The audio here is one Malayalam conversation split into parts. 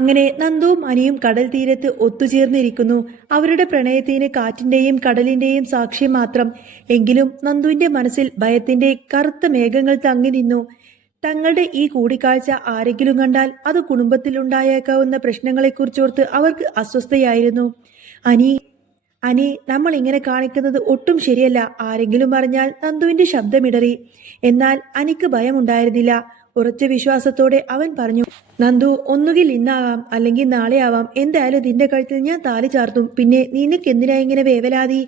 അങ്ങനെ നന്ദുവും അനിയും കടൽ തീരത്ത് ഒത്തുചേർന്നിരിക്കുന്നു. അവരുടെ പ്രണയത്തിന് കാറ്റിന്റെയും കടലിന്റെയും സാക്ഷ്യം മാത്രം. എങ്കിലും നന്ദുവിന്റെ മനസ്സിൽ ഭയത്തിന്റെ കറുത്ത മേഘങ്ങൾ തങ്ങി നിന്നു. തങ്ങളുടെ ഈ കൂടിക്കാഴ്ച ആരെങ്കിലും കണ്ടാൽ അത് കുടുംബത്തിലുണ്ടായേക്കാവുന്ന പ്രശ്നങ്ങളെക്കുറിച്ചോർത്ത് അവർക്ക് അസ്വസ്ഥയായിരുന്നു. അനി അനി നമ്മൾ ഇങ്ങനെ കാണിക്കുന്നത് ഒട്ടും ശരിയല്ല. ആരെങ്കിലും പറഞ്ഞാൽ നന്ദുവിന്റെ ശബ്ദമിടറി. എന്നാൽ അനിക്ക് ഭയമുണ്ടായിരുന്നില്ല. ഉറച്ച വിശ്വാസത്തോടെ അവൻ പറഞ്ഞു, നന്ദു, ഒന്നുകിൽ ഇന്നാവാം അല്ലെങ്കിൽ നാളെ ആവാം. എന്തായാലും നിന്റെ കഴുത്തിൽ ഞാൻ താലി ചാർത്തും. പിന്നെ നിനക്ക് എന്തിനാ ഇങ്ങനെ വേവലാതി?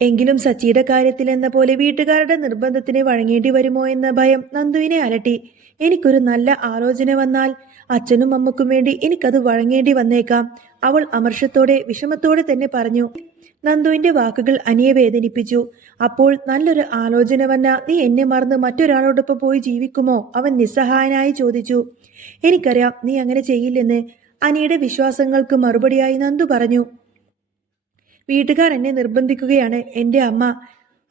എങ്കിലും സച്ചിയുടെ കാര്യത്തിൽ എന്ന പോലെ വീട്ടുകാരുടെ നിർബന്ധത്തിന് വഴങ്ങേണ്ടി വരുമോ എന്ന ഭയം നന്ദുവിനെ അലട്ടി. എനിക്കൊരു നല്ല ആലോചന വന്നാൽ അച്ഛനും അമ്മക്കും വേണ്ടി എനിക്കത് വഴങ്ങേണ്ടി വന്നേക്കാം, അവൾ അമർഷത്തോടെ വിഷമത്തോടെ തന്നെ പറഞ്ഞു. നന്ദുവിന്റെ വാക്കുകൾ അനിയെ വേദനിപ്പിച്ചു. അപ്പോൾ നല്ലൊരു ആലോചന വന്ന നീ എന്നെ മറന്ന് മറ്റൊരാളോടൊപ്പം പോയി ജീവിക്കുമോ? അവൻ നിസ്സഹായനായി ചോദിച്ചു. എനിക്കറിയാം നീ അങ്ങനെ ചെയ്യില്ലെന്ന്. അനിയുടെ വിശ്വാസങ്ങൾക്ക് മറുപടിയായി നന്ദു പറഞ്ഞു. വീട്ടുകാർ എന്നെ നിർബന്ധിക്കുകയാണ്. എൻ്റെ അമ്മ,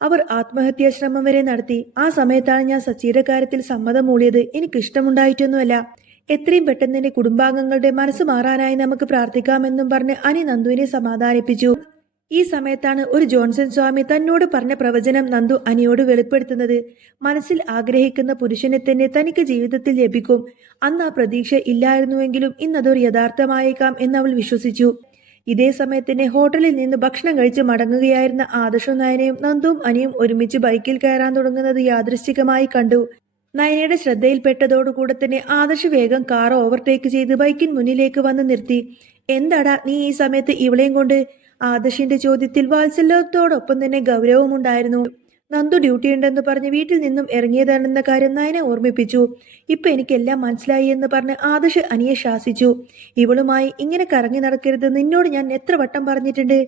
അവർ ആത്മഹത്യാശ്രമം വരെ നടത്തി. ആ സമയത്താണ് ഞാൻ സച്ചിയുടെ കാര്യത്തിൽ സമ്മതം മൂളിയത്. എനിക്കിഷ്ടമുണ്ടായിട്ടൊന്നുമല്ല. എത്രയും പെട്ടെന്ന് എന്റെ കുടുംബാംഗങ്ങളുടെ മനസ്സ് മാറാനായി നമുക്ക് പ്രാർത്ഥിക്കാമെന്നും പറഞ്ഞ് അനി നന്ദുവിനെ സമാധാനിപ്പിച്ചു. ഈ സമയത്താണ് ഒരു ജോൺസൺ സ്വാമി തന്നോട് പറഞ്ഞ പ്രവചനം നന്ദു അനിയോട് വെളിപ്പെടുത്തുന്നത്. മനസ്സിൽ ആഗ്രഹിക്കുന്ന പുരുഷനെ തന്നെ തനിക്ക് ജീവിതത്തിൽ ലഭിക്കും. അന്ന് ആ പ്രതീക്ഷ ഇല്ലായിരുന്നുവെങ്കിലും ഇന്നതൊരു യഥാർത്ഥമായേക്കാം എന്നവൾ വിശ്വസിച്ചു. ഇതേ സമയത്ത് തന്നെ ഹോട്ടലിൽ നിന്ന് ഭക്ഷണം കഴിച്ച് മടങ്ങുകയായിരുന്ന ആദർശും നയനയും നന്ദുവും അനിയും ഒരുമിച്ച് ബൈക്കിൽ കയറാൻ തുടങ്ങുന്നത് യാദൃശ്ചികമായി കണ്ടു. നയനയുടെ ശ്രദ്ധയിൽപ്പെട്ടതോടുകൂടെ തന്നെ ആദർശ് വേഗം കാർ ഓവർടേക്ക് ചെയ്ത് ബൈക്കിന് മുന്നിലേക്ക് വന്ന് നിർത്തി. എന്താടാ നീ ഈ സമയത്ത് ഇവളെയും കൊണ്ട്? ആദർശിന്റെ ചോദ്യത്തിൽ വാത്സല്യത്തോടൊപ്പം തന്നെ ഗൗരവമുണ്ടായിരുന്നു. നന്ദു ഡ്യൂട്ടി ഉണ്ടെന്ന് പറഞ്ഞ് വീട്ടിൽ നിന്നും ഇറങ്ങിയതാണെന്ന കാര്യം നയനെ ഓർമ്മിപ്പിച്ചു. ഇപ്പൊ എനിക്കെല്ലാം മനസ്സിലായി എന്ന് പറഞ്ഞ് ആദർശ് അനിയെ ശാസിച്ചു. ഇവളുമായി ഇങ്ങനെ കറങ്ങി നടക്കരുത്, നിന്നോട് ഞാൻ എത്ര വട്ടം പറഞ്ഞിട്ടുണ്ട്?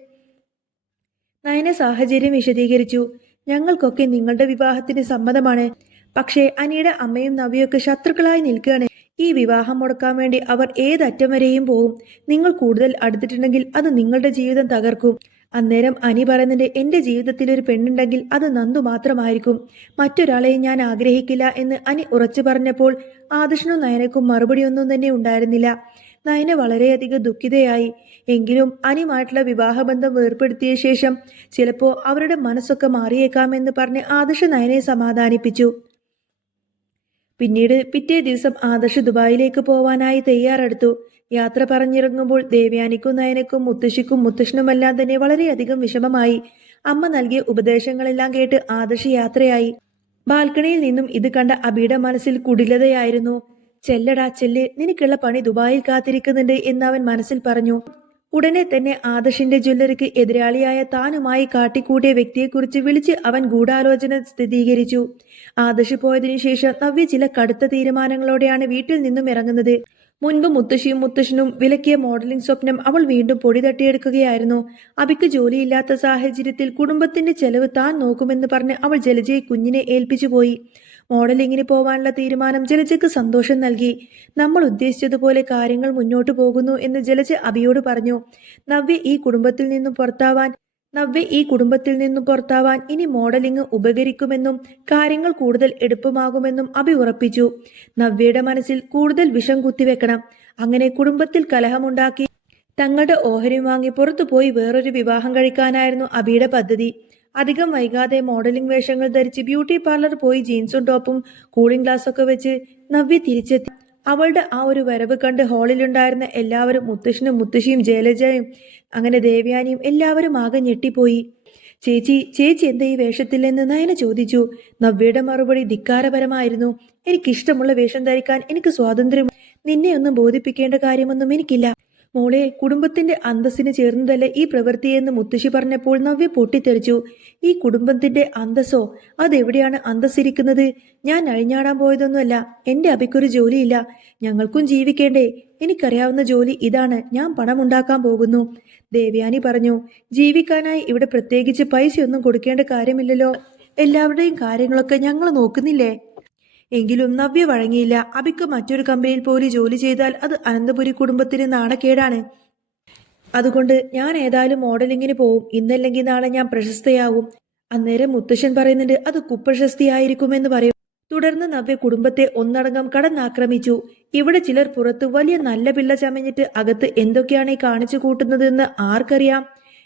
നയനെ സാഹചര്യം വിശദീകരിച്ചു. ഞങ്ങൾക്കൊക്കെ നിങ്ങളുടെ വിവാഹത്തിന് സമ്മതമാണ്. പക്ഷേ അനിയുടെ അമ്മയും നവ്യൊക്കെ ശത്രുക്കളായി നിൽക്കുകയാണ്. ഈ വിവാഹം മുടക്കാൻ വേണ്ടി അവർ ഏതറ്റം വരെയും പോകും. നിങ്ങൾ കൂടുതൽ അടുത്തിട്ടുണ്ടെങ്കിൽ അത് നിങ്ങളുടെ ജീവിതം തകർക്കും. അന്നേരം അനി പറയുന്നുണ്ട്, എന്റെ ജീവിതത്തിൽ ഒരു പെണ്ണുണ്ടെങ്കിൽ അത് നന്ദു മാത്രമായിരിക്കും. മറ്റൊരാളെയും ഞാൻ ആഗ്രഹിക്കില്ല എന്ന് അനി ഉറച്ചു പറഞ്ഞപ്പോൾ ആദർശനും നയനക്കും മറുപടിയൊന്നും തന്നെ ഉണ്ടായിരുന്നില്ല. നയന വളരെയധികം ദുഃഖിതയായി. എങ്കിലും അനിയുമായിട്ടുള്ള വിവാഹബന്ധം വേർപ്പെടുത്തിയ ശേഷം ചിലപ്പോൾ അവരുടെ മനസ്സൊക്കെ മാറിയേക്കാമെന്ന് പറഞ്ഞ് ആദർശ നയനെ സമാധാനിപ്പിച്ചു. പിന്നീട് പിറ്റേ ദിവസം ആദർശ് ദുബായിലേക്ക് പോവാനായി തയ്യാറെടുത്തു. യാത്ര പറഞ്ഞിറങ്ങുമ്പോൾ ദേവയാനിക്കും നയനക്കും മുത്തശ്ശിക്കും മുത്തശ്ശനുമെല്ലാം തന്നെ വളരെയധികം വിഷമമായി. അമ്മ നൽകിയ ഉപദേശങ്ങളെല്ലാം കേട്ട് ആദർശ് യാത്രയായി. ബാൽക്കണിയിൽ നിന്നും ഇത് കണ്ട അബിയുടെ മനസ്സിൽ കുടിലതയായിരുന്നു. ചെല്ലടാ ചെല്ല്, നിനക്കുള്ള പണി ദുബായിൽ കാത്തിരിക്കുന്നുണ്ട് എന്ന് അവൻ മനസ്സിൽ പറഞ്ഞു. ഉടനെ തന്നെ ആദർശിന്റെ ജ്വല്ലറിക്ക് എതിരാളിയായ താനുമായി കാട്ടിക്കൂട്ടിയ വ്യക്തിയെക്കുറിച്ച് വിളിച്ച് അവൻ ഗൂഢാലോചന സ്ഥിരീകരിച്ചു. ആദർശ് പോയതിനു ശേഷം നവ്യ ചില കടുത്ത തീരുമാനങ്ങളോടെയാണ് വീട്ടിൽ നിന്നും ഇറങ്ങുന്നത്. മുൻപ് മുത്തശ്ശിയും മുത്തശ്ശനും വിലക്കിയ മോഡലിംഗ് സ്വപ്നം അവൾ വീണ്ടും പൊടി തട്ടിയെടുക്കുകയായിരുന്നു. അബിക്ക് ജോലിയില്ലാത്ത സാഹചര്യത്തിൽ കുടുംബത്തിന്റെ ചെലവ് താൻ നോക്കുമെന്ന് പറഞ്ഞ് അവൾ ജലജയെ കുഞ്ഞിനെ ഏൽപ്പിച്ചുപോയി. മോഡലിങ്ങിന് പോവാനുള്ള തീരുമാനം ജലജയ്ക്ക് സന്തോഷം നൽകി. നമ്മൾ ഉദ്ദേശിച്ചതുപോലെ കാര്യങ്ങൾ മുന്നോട്ടു പോകുന്നു എന്ന് ജലജ അബിയോട് പറഞ്ഞു. നവ്യ ഈ കുടുംബത്തിൽ നിന്നും പുറത്താവാൻ ഇനി മോഡലിംഗ് ഉപകരിക്കുമെന്നും കാര്യങ്ങൾ കൂടുതൽ എളുപ്പമാകുമെന്നും അബി ഉറപ്പിച്ചു. നവ്യയുടെ മനസ്സിൽ കൂടുതൽ വിഷം കുത്തിവെക്കണം. അങ്ങനെ കുടുംബത്തിൽ കലഹമുണ്ടാക്കി തങ്ങളുടെ ഓഹരി വാങ്ങി പുറത്തുപോയി വേറൊരു വിവാഹം കഴിക്കാനായിരുന്നു അബിയുടെ പദ്ധതി. അധികം വൈകാതെ മോഡലിംഗ് വേഷങ്ങൾ ധരിച്ച് ബ്യൂട്ടി പാർലർ പോയി ജീൻസും ടോപ്പും കൂളിംഗ് ഗ്ലാസ്സൊക്കെ വെച്ച് നവ്യ തിരിച്ചെത്തി. അവളുടെ ആ ഒരു വരവ് കണ്ട് ഹാളിലുണ്ടായിരുന്ന എല്ലാവരും, മുത്തശ്ശനും മുത്തശ്ശിയും ജയലജയും അങ്ങനെ ദേവയാനിയും എല്ലാവരും ആകെ ഞെട്ടിപ്പോയി. ചേച്ചി എന്താ ഈ വേഷത്തില്ലെന്ന് നയന ചോദിച്ചു. നവ്യയുടെ മറുപടി ധിക്കാരപരമായിരുന്നു. എനിക്കിഷ്ടമുള്ള വേഷം ധരിക്കാൻ എനിക്ക് സ്വാതന്ത്ര്യം. നിന്നെ ഒന്നും ബോധിപ്പിക്കേണ്ട കാര്യമൊന്നും എനിക്കില്ല. മോളെ, കുടുംബത്തിന്റെ അന്തസ്സിന് ചേർന്നതല്ലേ ഈ പ്രവൃത്തിയെന്ന് മുത്തശ്ശി പറഞ്ഞപ്പോൾ നവ്യ പൊട്ടിത്തെറിച്ചു. ഈ കുടുംബത്തിന്റെ അന്തസ്സോ? അതെവിടെയാണ് അന്തസ്സിരിക്കുന്നത്? ഞാൻ അഴിഞ്ഞാടാൻ പോയതൊന്നുമല്ല. എന്റെ അബിക്കൊരു ജോലിയില്ല. ഞങ്ങൾക്കും ജീവിക്കേണ്ടേ? എനിക്കറിയാവുന്ന ജോലി ഇതാണ്. ഞാൻ പണമുണ്ടാക്കാൻ പോകുന്നു, ദേവയാനി പറഞ്ഞു. ജീവിക്കാനായി ഇവിടെ പ്രത്യേകിച്ച് പൈസയൊന്നും കൊടുക്കേണ്ട കാര്യമില്ലല്ലോ. എല്ലാവരുടെയും കാര്യങ്ങളൊക്കെ ഞങ്ങൾ നോക്കുന്നില്ലേ? എങ്കിലും നവ്യ വഴങ്ങിയില്ല. അബിക്ക് മറ്റൊരു കമ്പനിയിൽ പോയി ജോലി ചെയ്താൽ അത് അനന്തപുരി കുടുംബത്തിന് നാണക്കേടാണ്. അതുകൊണ്ട് ഞാൻ ഏതായാലും മോഡലിങ്ങിന് പോവും. ഇന്നല്ലെങ്കിൽ നാളെ ഞാൻ പ്രശസ്തയാകും. അന്നേരം മുത്തശ്ശൻ പറയുന്നുണ്ട് അത് കുപ്രശസ്തിയായിരിക്കുമെന്ന് പറയും. തുടർന്ന് നവ്യ കുടുംബത്തെ ഒന്നടങ്കം കടന്നാക്രമിച്ചു. ഇവിടെ ചിലർ പുറത്ത് വലിയ നല്ല പിള്ള ചമഞ്ഞിട്ട് അകത്ത് എന്തൊക്കെയാണ് ഈ കാണിച്ചു കൂട്ടുന്നതെന്ന് ആർക്കറിയാം.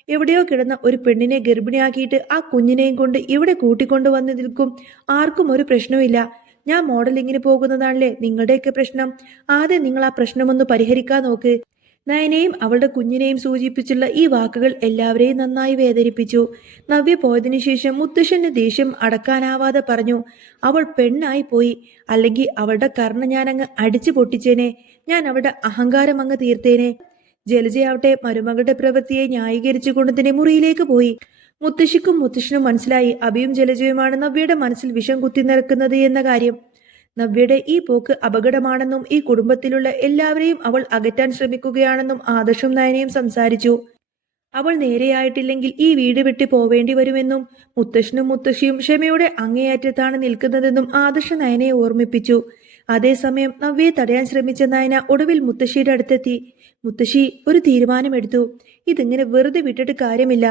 എവിടെയോ കിടന്ന ഒരു പെണ്ണിനെ ഗർഭിണിയാക്കിയിട്ട് ആ കുഞ്ഞിനെയും കൊണ്ട് ഇവിടെ കൂട്ടിക്കൊണ്ടു വന്ന് നിൽക്കും. ആർക്കും ഒരു പ്രശ്നവുമില്ല. ഞാൻ മോഡലിങ്ങിന് പോകുന്നതാണല്ലേ നിങ്ങളുടെയൊക്കെ പ്രശ്നം. ആദ്യം നിങ്ങൾ ആ പ്രശ്നമൊന്ന് പരിഹരിക്കാൻ നോക്ക്. നയനയും അവളുടെ കുഞ്ഞിനെയും സൂചിപ്പിച്ചുള്ള ഈ വാക്കുകൾ എല്ലാവരെയും നന്നായി വേദനിപ്പിച്ചു. നവ്യ പോയതിനു ശേഷം മുത്തശ്ശന്റെ ദേഷ്യം അടക്കാനാവാതെ പറഞ്ഞു, അവൾ പെണ്ണായി പോയി. അല്ലെങ്കിൽ അവളുടെ കർണ ഞാനങ്ങ് അടിച്ചു പൊട്ടിച്ചേനെ. ഞാൻ അവളുടെ അഹങ്കാരം അങ്ങ് തീർത്തേനെ. ജലജയാവട്ടെ മരുമകളുടെ പ്രവൃത്തിയെ ന്യായീകരിച്ചുകൊണ്ട് തന്നെ മുറിയിലേക്ക് പോയി. മുത്തശ്ശിക്കും മുത്തശ്ശനും മനസ്സിലായി അഭിയും ജലജയുമാണ് നവ്യയുടെ മനസ്സിൽ വിഷം കുത്തി നിറക്കുന്നത് എന്ന കാര്യം. നവ്യയുടെ ഈ പോക്ക് അപകടമാണെന്നും ഈ കുടുംബത്തിലുള്ള എല്ലാവരെയും അവൾ അകറ്റാൻ ശ്രമിക്കുകയാണെന്നും ആദർശും നയനയും സംസാരിച്ചു. അവൾ നേരെയായിട്ടില്ലെങ്കിൽ ഈ വീട് വിട്ട് പോവേണ്ടി വരുമെന്നും മുത്തശ്ശനും മുത്തശ്ശിയും ക്ഷമയുടെ അങ്ങേയറ്റത്താണ് നിൽക്കുന്നതെന്നും ആദർശ നയനയെ ഓർമ്മിപ്പിച്ചു. അതേസമയം നവ്യയെ തടയാൻ ശ്രമിച്ച നയന ഒടുവിൽ മുത്തശ്ശിയുടെ അടുത്തെത്തി. മുത്തശ്ശി ഒരു തീരുമാനമെടുത്തു. ഇതിങ്ങനെ വെറുതെ വിട്ടിട്ട് കാര്യമില്ല.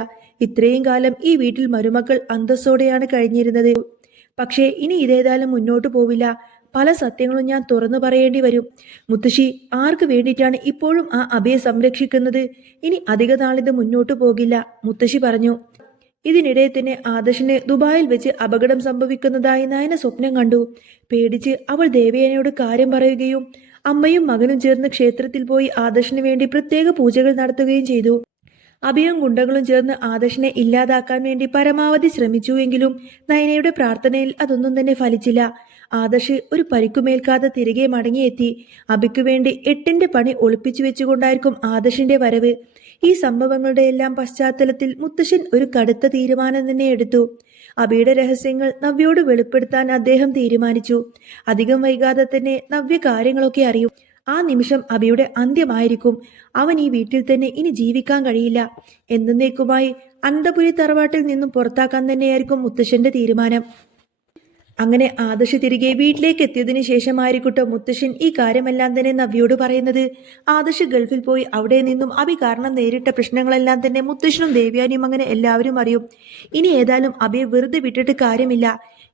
ഇത്രയും കാലം ഈ വീട്ടിൽ മരുമക്കൾ അന്തസ്സോടെയാണ് കഴിഞ്ഞിരുന്നത്. പക്ഷേ ഇനി ഇതേതായാലും മുന്നോട്ട് പോവില്ല. പല സത്യങ്ങളും ഞാൻ തുറന്നു പറയേണ്ടി വരും. മുത്തശ്ശി ആർക്ക് വേണ്ടിയിട്ടാണ് ഇപ്പോഴും ആ അഭയെ സംരക്ഷിക്കുന്നത്? ഇനി അധിക നാളിത് മുന്നോട്ട് പോകില്ല, മുത്തശ്ശി പറഞ്ഞു. ഇതിനിടെ തന്നെ ആദർശിന് ദുബായിൽ വെച്ച് അപകടം സംഭവിക്കുന്നതായി നയന സ്വപ്നം കണ്ടു. പേടിച്ച് അവൾ ദേവയാനിയോട് കാര്യം പറയുകയും അമ്മയും മകനും ചേർന്ന് ക്ഷേത്രത്തിൽ പോയി ആദർശിന് വേണ്ടി പ്രത്യേക പൂജകൾ നടത്തുകയും ചെയ്തു. അഭിയും ഗുണ്ടകളും ചേർന്ന് ആദർശിനെ ഇല്ലാതാക്കാൻ വേണ്ടി പരമാവധി ശ്രമിച്ചുവെങ്കിലും നയനയുടെ പ്രാർത്ഥനയിൽ അതൊന്നും തന്നെ ഫലിച്ചില്ല. ആദർശ് ഒരു പരിക്കുമേൽക്കാതെ തിരികെ മടങ്ങിയെത്തി. അഭിക്ക് വേണ്ടി 8ന്റെ പണി ഒളിപ്പിച്ചു വെച്ചുകൊണ്ടായിരിക്കും ആദർശിന്റെ വരവ്. ഈ സംഭവങ്ങളുടെ എല്ലാം പശ്ചാത്തലത്തിൽ മുത്തശ്ശൻ ഒരു കടുത്ത തീരുമാനം തന്നെ എടുത്തു. അഭിയുടെ രഹസ്യങ്ങൾ നവ്യയോട് വെളിപ്പെടുത്താൻ അദ്ദേഹം തീരുമാനിച്ചു. അധികം വൈകാതെ തന്നെ നവ്യ കാര്യങ്ങളൊക്കെ അറിയും. ആ നിമിഷം അഭിയുടെ അന്ത്യമായിരിക്കും. അവൻ ഈ വീട്ടിൽ തന്നെ ഇനി ജീവിക്കാൻ കഴിയില്ല. എന്നേക്കുമായി അനന്തപുരി തറവാട്ടിൽ നിന്നും പുറത്താക്കാൻ തന്നെയായിരിക്കും മുത്തശ്ശന്റെ തീരുമാനം. അങ്ങനെ ആദർശ് തിരികെ വീട്ടിലേക്ക് എത്തിയതിനു ശേഷമായിരിക്കട്ടെ മുത്തശ്ശൻ ഈ കാര്യമെല്ലാം തന്നെ നവ്യയോട് പറയുന്നത്. ആദർശ് ഗൾഫിൽ പോയി അവിടെ നിന്നും അഭി കാരണം നേരിട്ട പ്രശ്നങ്ങളെല്ലാം തന്നെ മുത്തശ്ശനും ദേവ്യാനിയും അങ്ങനെ എല്ലാവരും അറിയും. ഇനി ഏതായാലും അഭിയെ വെറുതെ വിട്ടിട്ട് കാര്യമില്ല.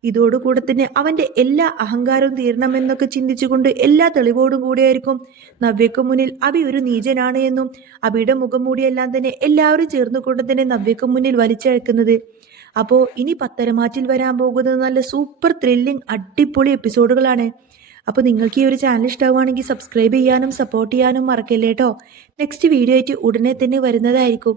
ഇതോടുകൂടെ തന്നെ അവന്റെ എല്ലാ അഹങ്കാരവും തീരണമെന്നൊക്കെ ചിന്തിച്ചുകൊണ്ട് എല്ലാ തെളിവോടും കൂടിയായിരിക്കും നവ്യക്ക് മുന്നിൽ അഭി ഒരു നീചനാണ് എന്നും അഭിയുടെ മുഖം മൂടിയെല്ലാം തന്നെ എല്ലാവരും ചേർന്നുകൊണ്ട് തന്നെ നവ്യക്ക് മുന്നിൽ വലിച്ചഴക്കുന്നത്. അപ്പോൾ ഇനി പത്തരമാറ്റിൽ വരാൻ പോകുന്നത് നല്ല സൂപ്പർ ത്രില്ലിംഗ് അടിപൊളി എപ്പിസോഡുകളാണ്. അപ്പോൾ നിങ്ങൾക്ക് ഈ ഒരു ചാനൽ ഇഷ്ടമാവുകയാണെങ്കിൽ സബ്സ്ക്രൈബ് ചെയ്യാനും സപ്പോർട്ട് ചെയ്യാനും മറക്കല്ലേ കേട്ടോ. നെക്സ്റ്റ് വീഡിയോ ആയിട്ട് ഉടനെ തന്നെ വരുന്നതായിരിക്കും.